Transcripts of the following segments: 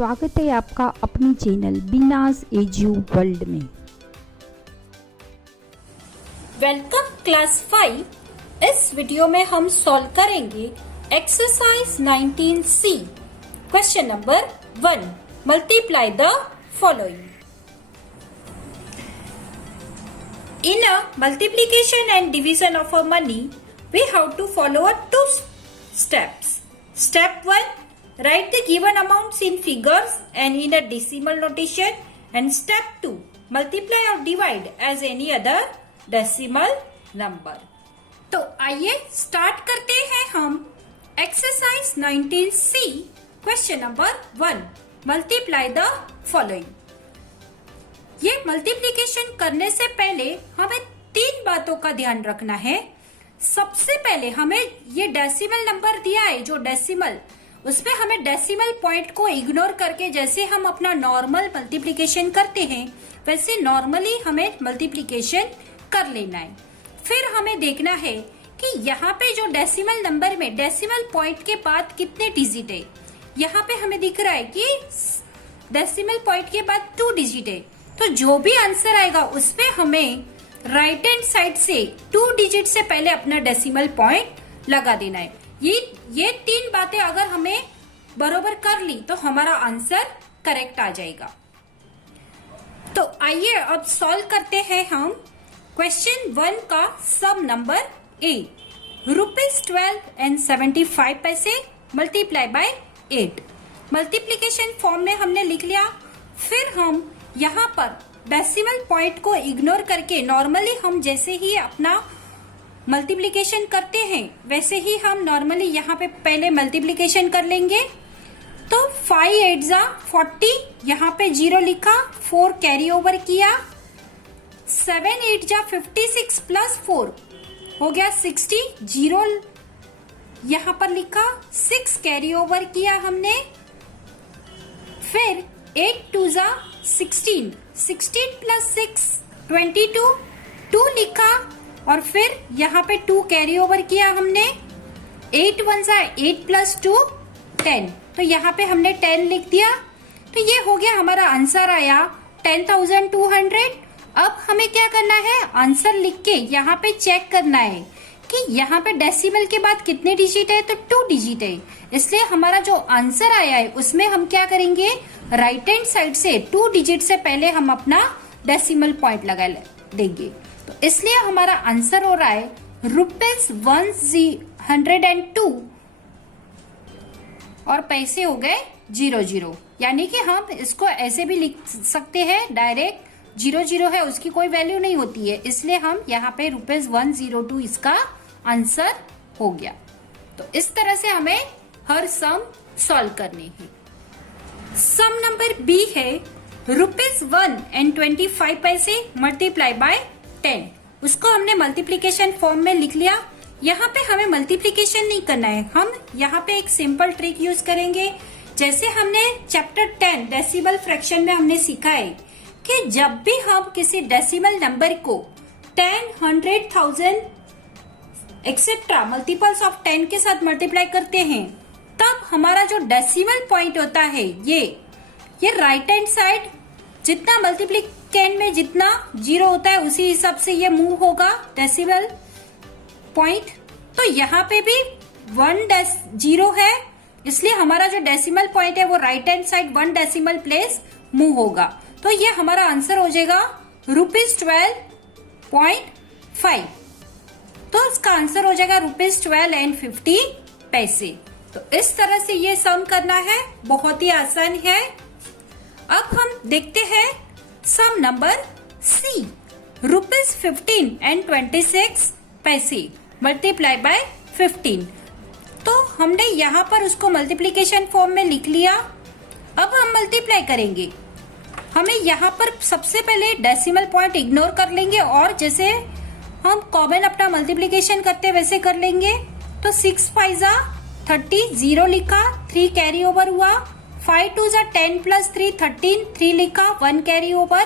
स्वागत है आपका अपनी चैनल बिनाज एजू वर्ल्ड में। Welcome class 5। इस वीडियो में हम सॉल्व करेंगे exercise 19C question number 1। Multiply the following. In a multiplication and division of a money, we have to follow two steps. Step 1, write the given amounts in figures and in a decimal notation. And step 2, multiply or divide as any other decimal number. तो आइए start करते हैं हम exercise 19C question number 1। Multiply the following. ये multiplication करने से पहले हमें 3 बातों का ध्यान रखना है। सबसे पहले हमें ये डेसिमल नंबर दिया है, जो डेसिमल, उसमें हमें डेसिमल पॉइंट को इग्नोर करके जैसे हम अपना नॉर्मल मल्टीप्लिकेशन करते हैं वैसे नॉर्मली हमें मल्टीप्लिकेशन कर लेना है। फिर हमें देखना है कि यहाँ पे जो डेसिमल नंबर में डेसिमल पॉइंट के बाद कितने डिजिट है। यहाँ पे हमें दिख रहा है कि डेसिमल पॉइंट के बाद 2 डिजिट है, तो जो भी आंसर आएगा उसमें हमें राइट हैंड साइड से 2 डिजिट से पहले अपना डेसिमल पॉइंट लगा देना है। ये 3 बातें अगर हमें बरोबर कर ली तो हमारा आंसर करेक्ट आ जाएगा। तो आइए अब सॉल्व करते हैं हम क्वेश्चन 1 का sum number A। ₹12.75 multiply by 8। Multiplication form में हमने लिख लिया। फिर हम यहाँ पर डेसिमल पॉइंट को इग्नोर करके नॉर्मली हम जैसे ही अपना मल्टीप्लिकेशन करते हैं वैसे ही हम नॉर्मली यहाँ पे पहले मल्टीप्लिकेशन कर लेंगे। तो 5 8 जा 40, यहाँ पे 0 लिखा, 4 कैरी ओवर किया, 7 8 जा 56 प्लस 4 हो गया 60, 0 यहाँ पर लिखा, 6 कैरी ओवर किया हमने। फिर 8 2 जा 16, 16 प्लस 6 22, 2 लिखा और फिर यहाँ पे 2 कैरी ओवर किया हमने। 8 1 जा 8 प्लस 2 10, तो यहाँ पे हमने 10 लिख दिया। तो ये हो गया हमारा आंसर आया 10,200। अब हमें क्या करना है, आंसर लिख के यहाँ पे चेक करना है कि यहाँ पे डेसिमल के बाद कितने डिजिट है, तो 2 डिजिट है। इसलिए हमारा जो आंसर आया है उसमें हम क्या करेंगे, राइट हैंड साइड से 2 डिजिट से पहले हम अपना डेसिमल पॉइंट लगा देंगे। तो इसलिए हमारा आंसर हो रहा है ₹102 और पैसे हो गए 00। यानी कि हम इसको ऐसे भी लिख सकते हैं, डायरेक्ट 00 है उसकी कोई वैल्यू नहीं होती है, इसलिए हम यहाँ पे ₹102 इसका आंसर हो गया। तो इस तरह से हमें हर सम सॉल्व करनी है। सम नंबर B है ₹1.25 मल्टीप्लाई बाय 10। उसको हमने मल्टीप्लिकेशन फॉर्म में लिख लिया। यहाँ पे हमें मल्टीप्लिकेशन नहीं करना है, हम यहाँ पे एक सिंपल ट्रिक यूज करेंगे। जैसे हमने चैप्टर 10 डेसिमल फ्रैक्शन में हमने सीखा है कि जब भी हम किसी डेसिमल नंबर को 10, 100, 1000 एक्सेट्रा मल्टीपल्स ऑफ 10 के साथ मल्टीप्लाई करते हैं तब हमारा जो डेसिमल पॉइंट होता है ये राइट हैंड साइड जितना मल्टीप्लिकेंड में जितना 0 होता है उसी हिसाब से ये मूव होगा डेसिमल पॉइंट। तो यहाँ पे भी 1 है, इसलिए हमारा जो डेसिमल पॉइंट है वो right hand side 1 decimal place move होगा। तो ये हमारा आंसर हो जाएगा ₹12.5। तो इसका आंसर हो जाएगा ₹12.50। तो इस तरह से ये सम करना है, बहुत ही आसान है। अब हम देखते हैं सम नंबर C। ₹15.26 multiply by 15। तो हमने यहाँ पर उसको मल्टीप्लिकेशन फॉर्म में लिख लिया। अब हम मल्टीप्लाई करेंगे। हमें यहाँ पर सबसे पहले डेसिमल पॉइंट इग्नोर कर लेंगे और जैसे हम कॉमन अपना मल्टीप्लिकेशन करते वैसे कर लेंगे। तो 6 5 जा 30, 0 लिखा, 3 कैरी ओवर हुआ, 5 2 जा 10 प्लस 3 13, 3 लिखा, 1 कैरी ओवर,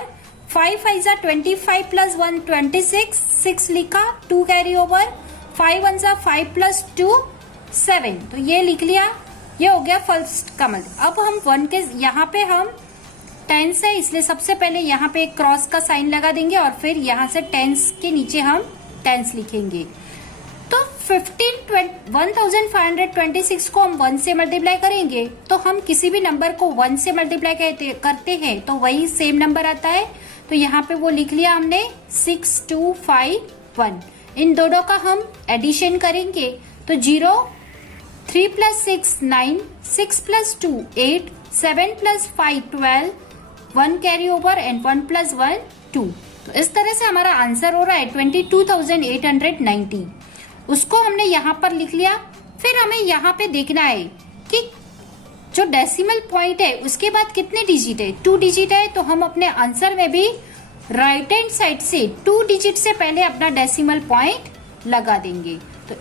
5 5 जा 25 प्लस 1 26, 6 लिखा, 2 कैरी ओवर, 5 1 जा 5 प्लस 2 7, तो ये लिख लिया। ये हो गया फर्स्ट का मल्टी। अब हम 1 के यहाँ पे हम टेंस है इसलिए सबसे पहले यहाँ पे एक क्रॉस का साइन लगा देंगे और फिर यहाँ से टेंस के नीचे हम टेंस लिखेंगे। तो 1526 को हम 1 से मल्टीप्लाई करेंगे तो हम किसी भी नंबर को 1 से मल्टीप्लाई करते हैं तो वही सेम नंबर आता है। तो यहाँ पे वो लिख लिया हमने 6251। इन दोनों का हम एडिशन करेंगे तो 0, 3 + 6 9, 6 + 2 8, 7 + 5 12, 1 कैरी ओवर एंड 1 + 1 2। तो इस तरह से हमारा आंसर हो रहा है 22,890। उसको हमने यहाँ पर लिख लिया। फिर हमें यहाँ पे देखना है कि जो डेसिमल पॉइंट है उसके बाद कितने डिजिट है, 2 डिजिट है। तो हम अपने आंसर में भी राइट हैंड साइड से 2 डिजिट से पहले अपना डेसिमल पॉइंट लगा देंगे। तो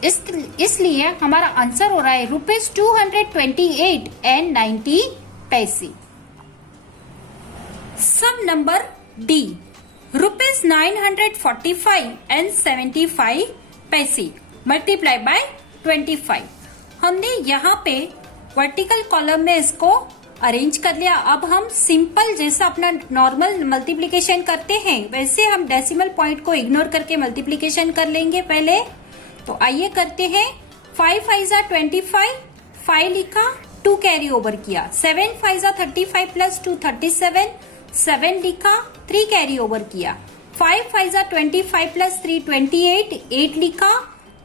इसलिए हमारा आंसर हो रहा है ₹228.90। सम नंबर डी ₹945.75 मल्टीप्लाई बाय 25। हमने यहाँ पे वर्टिकल कॉलम में इसको अरेंज कर लिया। अब हम सिंपल जैसा अपना नॉर्मल मल्टीप्लिकेशन करते हैं वैसे हम डेसिमल पॉइंट को इग्नोर करके मल्टीप्लिकेशन कर लेंगे पहले। तो आइए करते हैं। 5 5 जा 25, 5 लिखा, 2 कैरी ओवर किया। 7 5 जा 35 + 2 37, 7 लिखा, 3 कैरी ओवर किया। 5 5 जा 25 + 3 28, 8 लिखा,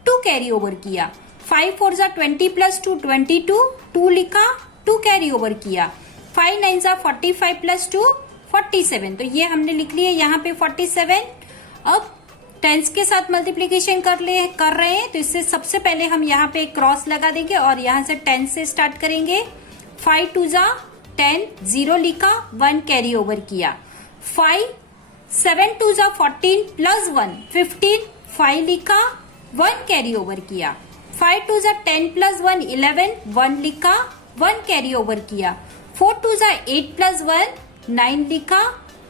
2 कैरी ओवर किया। 5 4 जा 20 + 2 22, 2 लिखा, 2 कैरी ओवर किया। 5 9 जा 45 + 2 47। तो ये हमने लिख लिया यहाँ पे 47। अब टेंस के साथ मल्टीप्लीकेशन कर रहे हैं तो इससे सबसे पहले हम यहाँ पे क्रॉस लगा देंगे और यहाँ से 10 से स्टार्ट करेंगे। 5 2 जा 10, 0 लिखा, 1 कैरी ओवर किया। 5 7 2 जा 14 + 1 15, 5 लिखा, 1 कैरी ओवर किया। 5 2 जा 10 + 1 11, 1 लिखा, 1 कैरी ओवर किया। 4 2 जा 8 + 1 9 लिखा,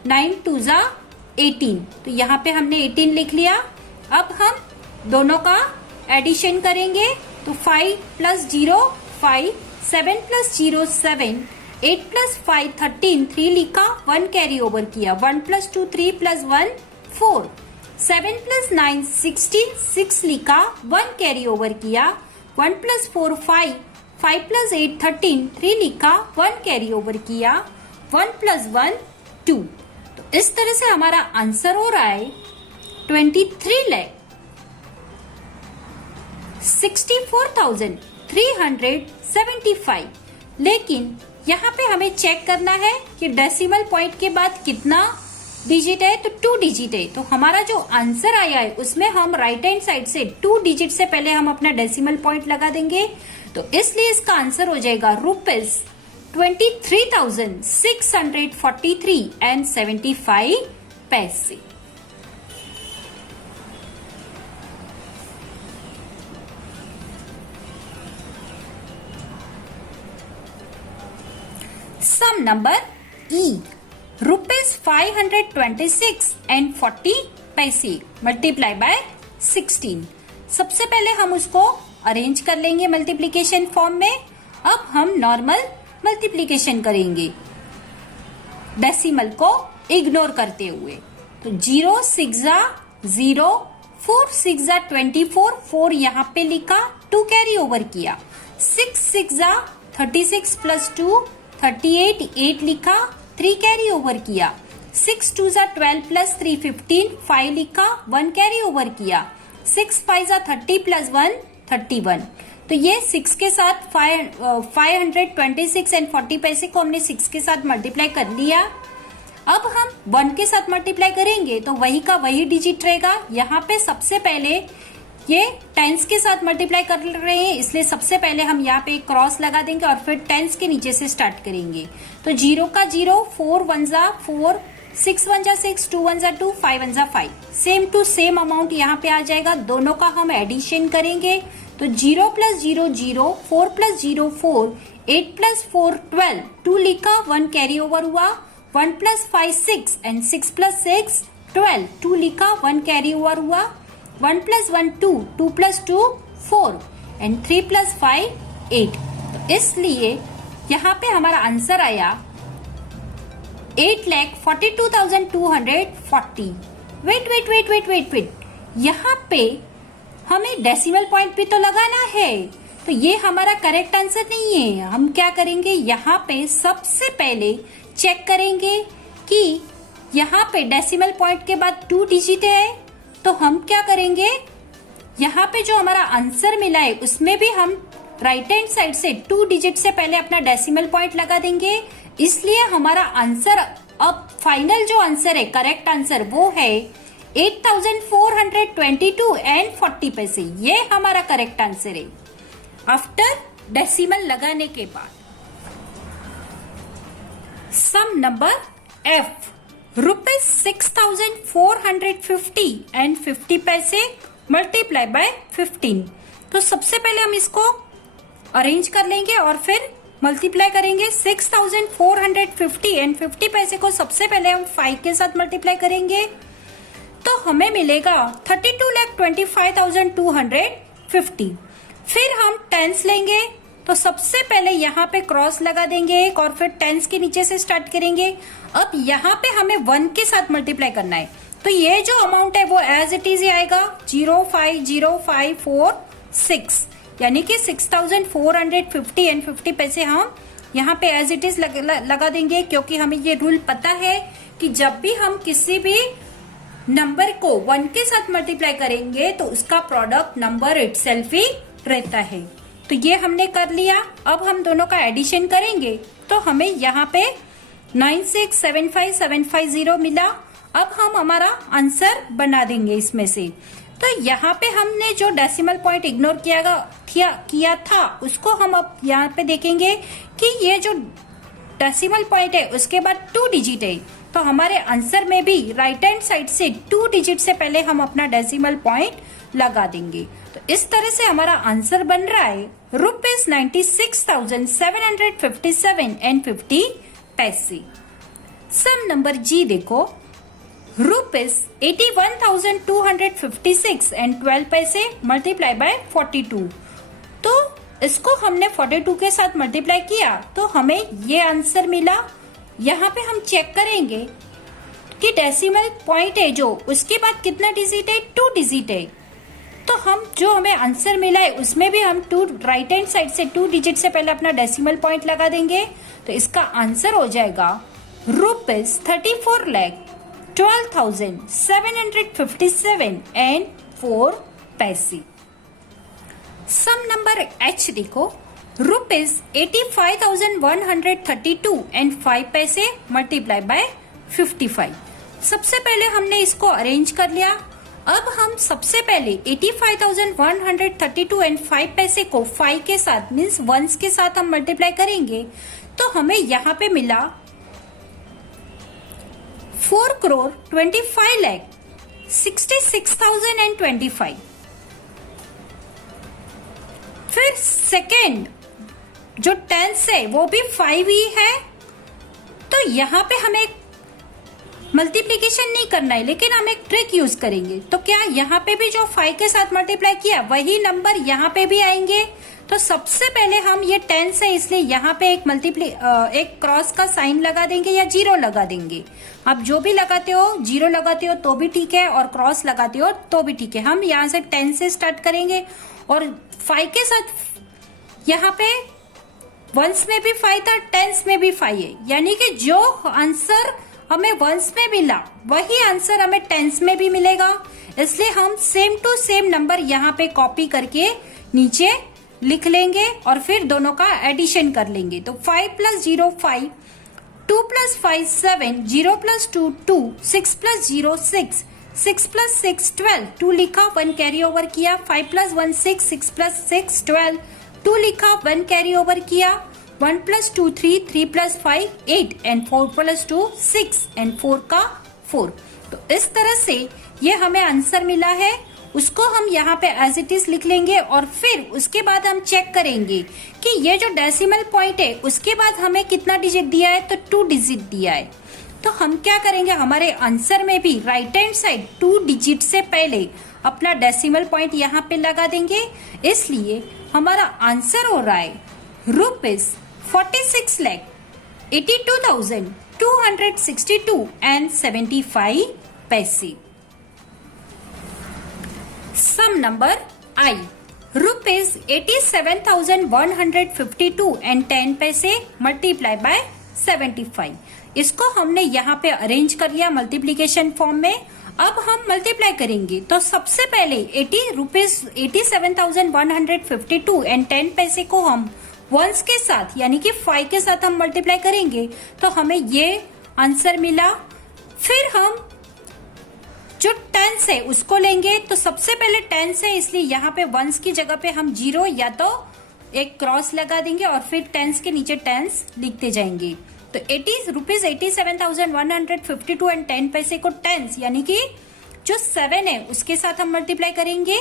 9 2 जा 18। तो यहाँ पे हमने 18 लिख लिया। अब हम दोनों का एडिशन करेंगे तो 5 + 0 5, 7 + 0 7, 8 + 5 13, 3 लिखा, 1 कैरी ओवर किया। 1 + 2 3 + 1 4, 7 + 9 16, 6 लिखा, 1 कैरी ओवर किया। 1 + 4 5, 5 + 8 13, 3 लिखा, 1 कैरी ओवर किया। 1 + 1 2। तो इस तरह से हमारा आंसर हो रहा है 23,64,375। लेकिन यहाँ पे हमें चेक करना है कि डेसिमल पॉइंट के बाद कितना डिजिट है। तो 2 डिजिट है। तो हमारा जो आंसर आया है उसमें हम राइट हैंड साइड से 2 डिजिट से पहले हम अपना डेसिमल पॉइंट लगा देंगे। तो इसलिए इसका आंसर हो जाएगा ₹23,643.75। सम नंबर ई ₹526.40 मल्टीप्लाई बाय 16। सबसे पहले हम उसको अरेंज कर लेंगे मल्टीप्लीकेशन फॉर्म में। अब हम नॉर्मल मल्टीप्लीकेशन करेंगे डेसिमल को इग्नोर करते हुए। तो 0 6 जा 0, 4 6 जा 24, 4 यहाँ पे लिखा, 2 कैरी ओवर किया। 6 6 जा 36 + 2 38, 8 लिखा, 3 कैरी ओवर किया। 6 2 जा 12 + 3 15, 5 लिखा, 1 कैरी ओवर किया। 6 5 जा 30 + 1 31। तो ये 6 के साथ 526.40 को हमने 6 के साथ मल्टीप्लाई कर लिया। अब हम 1 के साथ मल्टीप्लाई करेंगे तो वही का वही डिजिट रहेगा। यहाँ पे सबसे पहले ये टेंस के साथ मल्टीप्लाई कर रहे हैं इसलिए सबसे पहले हम यहाँ पे क्रॉस लगा देंगे और फिर टेंस के नीचे से स्टार्ट करेंगे। तो 0 का 0, 4 1 जा 4, 6 1 जा 6, 2 1 जा 2, 5 1 जा 5। सेम टू सेम अमाउंट यहाँ पे आ जाएगा। दोनों का हम एडिशन करेंगे तो 0 + 0 0, 4 + 0 4, 8 + 4 12, 2 लिखा, 1 कैरी ओवर हुआ। 1 + 5 6 एंड 6 + 6 12, 2 लिखा, 1 कैरी ओवर हुआ। 1 + 1 2, 2 + 2 4 एंड 3 + 5 8। तो इसलिए यहाँ पे हमारा आंसर आया 8,42,240। वेट, यहाँ पे हमें डेसिमल पॉइंट भी तो लगाना है, तो ये हमारा करेक्ट आंसर नहीं है। हम क्या करेंगे, यहाँ पे सबसे पहले चेक करेंगे कि यहाँ पे डेसिमल पॉइंट के बाद 2 डिजिट है, तो हम क्या करेंगे, यहाँ पे जो हमारा आंसर मिला है उसमें भी हम राइट हैंड साइड से 2 डिजिट से पहले अपना डेसिमल पॉइंट लगा देंगे। इसलिए हमारा आंसर, अब फाइनल जो आंसर है, करेक्ट आंसर, वो है 8,422 एंड 40 पैसे। ये हमारा करेक्ट आंसर है आफ्टर डेसिमल लगाने के बाद। सम नंबर F, ₹6,450 एंड 50 पैसे मल्टीप्लाई बाय 15। तो सबसे पहले हम इसको अरेंज कर लेंगे और फिर मल्टीप्लाई करेंगे। 6,450 एंड 50 पैसे को सबसे पहले हम 5 के साथ मल्टीप्लाई करेंगे, तो हमें मिलेगा 32,25,250। फिर हम टेंस लेंगे, तो सबसे पहले यहाँ पे क्रॉस लगा देंगे एक, और फिर टेंस के नीचे से स्टार्ट करेंगे। अब यहाँ पे हमें 1 के साथ मल्टीप्लाई करना है, तो ये जो अमाउंट है वो एज इट इज ही आएगा 0,50546, यानी कि 6,450 एंड 50 पैसे हम यहाँ पे एज इट इज लगा देंगे, क्योंकि हमें ये रूल पता है कि जब भी हम किसी भी नंबर को 1 के साथ मल्टीप्लाई करेंगे तो उसका प्रोडक्ट नंबर इटसेल्फ ही रहता है। तो ये हमने कर लिया। अब हम दोनों का एडिशन करेंगे, तो हमें यहाँ पे 9675750 मिला। अब हम हमारा आंसर बना देंगे इसमें से। तो यहाँ पे हमने जो डेसिमल पॉइंट इग्नोर किया था उसको हम अब यहाँ पे देखेंगे कि ये जो डेसिमल पॉइंट है उसके बाद 2 डिजिट है, तो हमारे आंसर में भी राइट हैंड साइड से 2 डिजिट से पहले हम अपना डेसिमल पॉइंट लगा देंगे। तो इस तरह से हमारा आंसर बन रहा है ₹96,757 एंड 50 पैसे। सम नंबर जी देखो, ₹81,256 एंड 12 पैसे मल्टीप्लाई बाय 42। तो इसको हमने 42 के साथ मल्टीप्लाई किया तो हमें ये आंसर मिला। यहाँ पे हम चेक करेंगे कि डेसिमल पॉइंट है जो, उसके बाद कितना डिजिट है, 2 डिजिट है। तो हम जो हमें आंसर मिला है उसमें भी हम 2 राइट हैंड साइड से 2 डिजिट से पहले अपना डेसिमल पॉइंट लगा देंगे, तो इसका आंसर हो जाएगा ₹34,12,757 एंड 4 पैसे। सम नंबर H देखो, ₹85,132 एंड 5 पैसे मल्टीप्लाई बाय 55। सबसे पहले हमने इसको अरेंज कर लिया। अब हम सबसे पहले 85,132 एंड 5 पैसे को 5 के साथ मीन्स 1s के साथ हम मल्टीप्लाई करेंगे, तो हमें यहाँ पे मिला 4,25,66,025। फिर सेकेंड जो टेंस है वो भी 5 ही है, तो यहाँ पे हमें मल्टीप्लीकेशन नहीं करना है, लेकिन हम एक ट्रिक यूज करेंगे। तो क्या यहाँ पे भी जो 5 के साथ मल्टीप्लाई किया वही नंबर यहाँ पे भी आएंगे। तो सबसे पहले हम ये टेंस है इसलिए यहाँ पे एक एक क्रॉस का साइन लगा देंगे या 0 लगा देंगे। आप जो भी लगाते हो, 0 लगाते हो तो भी ठीक है और क्रॉस लगाते हो तो भी ठीक है। हम यहाँ से 10 से स्टार्ट करेंगे और 5 के साथ यहाँ पे 1s में भी 5 था, 10s में भी 5 है, यानी कि जो आंसर हमें 1s में मिला वही आंसर हमें 10s में भी मिलेगा। इसलिए हम सेम टू सेम नंबर यहाँ पे कॉपी करके नीचे लिख लेंगे और फिर दोनों का एडिशन कर लेंगे। तो 5 + 0 5, 2 + 5 7, 0 + 2 2, 6 + 0 6, 6 + 6 12, 2 लिखा 1 कैरी ओवर किया, 5 + 1 6, 6 + 6 12, 2 लिखा 1 कैरी ओवर किया, 1 + 2 3, 3 + 5 8 एंड 4 + 2 6 एंड 4 का 4। तो इस तरह से ये हमें आंसर मिला है, उसको हम यहाँ पे एज इट इज लिख लेंगे और फिर उसके बाद हम चेक करेंगे कि ये जो डेसिमल पॉइंट है उसके बाद हमें कितना डिजिट दिया है, तो 2 डिजिट दिया है। तो हम क्या करेंगे, हमारे आंसर में भी राइट हैंड साइड 2 डिजिट से पहले अपना डेसिमल पॉइंट यहाँ पे लगा देंगे। इसलिए हमारा आंसर हो रहा है rupees 46 lakh 82,262 and 75 paise. Sum number I rupees 87,152 and 10 पैसे मल्टीप्लाई बाय 75. इसको हमने यहाँ पे अरेंज कर लिया मल्टीप्लीकेशन फॉर्म में. अब हम मल्टीप्लाई करेंगे तो सबसे पहले 87,152 एंड 10 पैसे को हम वंस के साथ यानी कि 5 के साथ हम मल्टीप्लाई करेंगे तो हमें ये आंसर मिला. फिर हम जो टेंस है उसको लेंगे तो सबसे पहले टेंस है इसलिए यहाँ पे वंस की जगह पे हम 0 या तो एक क्रॉस लगा देंगे और फिर टेंस के नीचे टेंस लिखते जाएंगे. तो रुपीज 87,152 एंड 10 पैसे को टेंस यानी कि जो 7 है उसके साथ हम मल्टीप्लाई करेंगे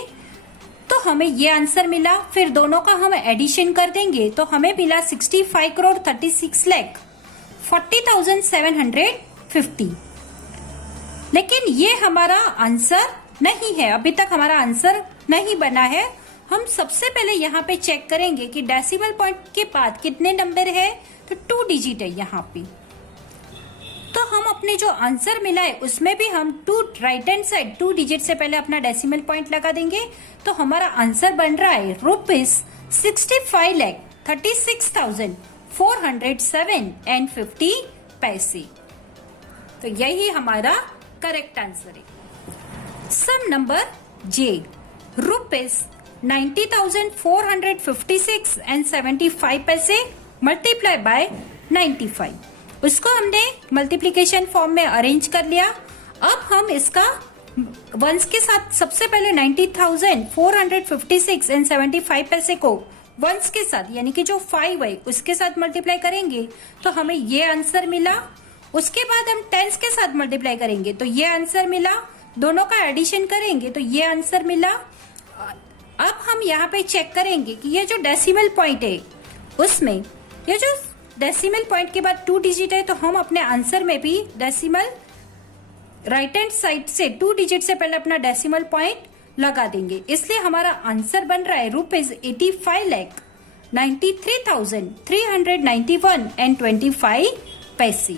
तो हमें ये आंसर मिला. फिर दोनों का हम एडिशन कर देंगे तो हमें मिला 65,36,40,750. लेकिन ये हमारा आंसर नहीं है, अभी तक हमारा आंसर नहीं बना है. हम सबसे पहले यहाँ पे चेक करेंगे कि डेसिमल पॉइंट के बाद कितने नंबर है. तो 2 डिजिट है यहाँ पे. तो हम अपने जो आंसर मिला है उसमें भी हम राइट हैंड साइड 2 डिजिट से पहले अपना डेसिमल पॉइंट लगा देंगे तो हमारा आंसर बन रहा है रुपीज 65,36,407 एंड 50 पैसे. तो यही हमारा करेक्ट आंसर है. सम नंबर जे रुपीज 90,456 एंड 75 पैसे मल्टीप्लाई बाय 95. उसको हमने मल्टीप्लीकेशन फॉर्म में अरेंज कर लिया. अब हम इसका वंस के साथ सबसे पहले 90,456 एंड 75 पैसे को वंस के साथ यानी कि जो 5 है उसके साथ मल्टीप्लाई करेंगे तो हमें ये आंसर मिला. उसके बाद हम टेंस के साथ मल्टीप्लाई करेंगे तो ये आंसर मिला. दोनों का एडिशन करेंगे तो ये आंसर मिला. अब हम यहाँ पे चेक करेंगे कि ये जो डेसिमल पॉइंट है उसमें ये जो डेसिमल पॉइंट के बाद 2 डिजिट है तो हम अपने आंसर में भी डेसिमल राइट हैंड साइड से 2 डिजिट से पहले अपना डेसिमल पॉइंट लगा देंगे. इसलिए हमारा आंसर बन रहा है रुपीज 85,93,391 एंड 25 पैसे.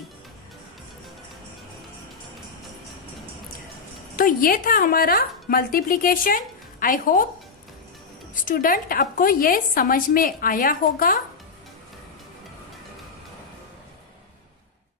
तो ये था हमारा मल्टीप्लीकेशन. आई होप स्टूडेंट आपको ये समझ में आया होगा.